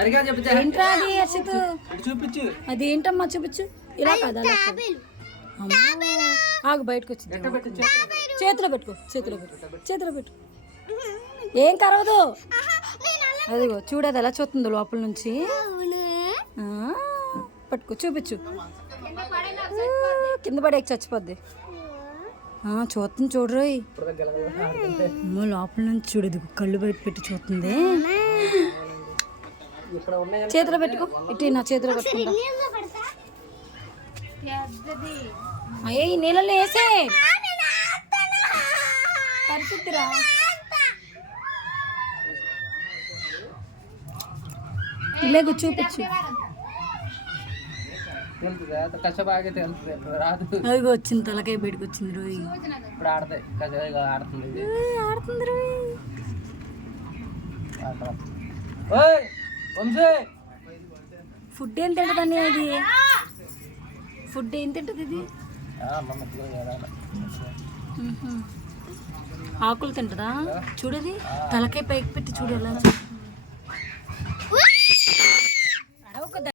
ఏంట్రా అది హర్షిత్? చూపించు. అది ఏంటమ్మా చూపించు. ఇలా కదా ఆగు, బయటకు వచ్చింది. చేతిలో పెట్టుకో, చేతిలో పెట్టు. ఏం కరవదు. అదిగో చూడదు ఎలా చూస్తుందో లోపల నుంచి. పట్టుకో, చూపించు. కింద పడేకి చచ్చిపోద్ది. చూస్తుంది చూడరోయ్. అమ్మో లోపల నుంచి చూడదు, కళ్ళు బయట పెట్టి చూస్తుంది. చేతిలో పెట్టుకో, ఇటు నా చేతిలో పెట్టుకుంటా. అయ్యే ఈ నీళ్ళలో వేసే పరిస్థితిరా. ఇలాగ చూపించు. అదిగో వచ్చింది, తలకాయ బయటకు వచ్చింది రోయ్. ఇప్పుడు ఆడుతుంది రోయ్. ఫుడ్ ఏం తింటదని అది? ఫుడ్ ఏం తింటది ఇది? ఆకులు తింటదా? చూడది తలకాయ పైకి పెట్టి చూడు ఎలా.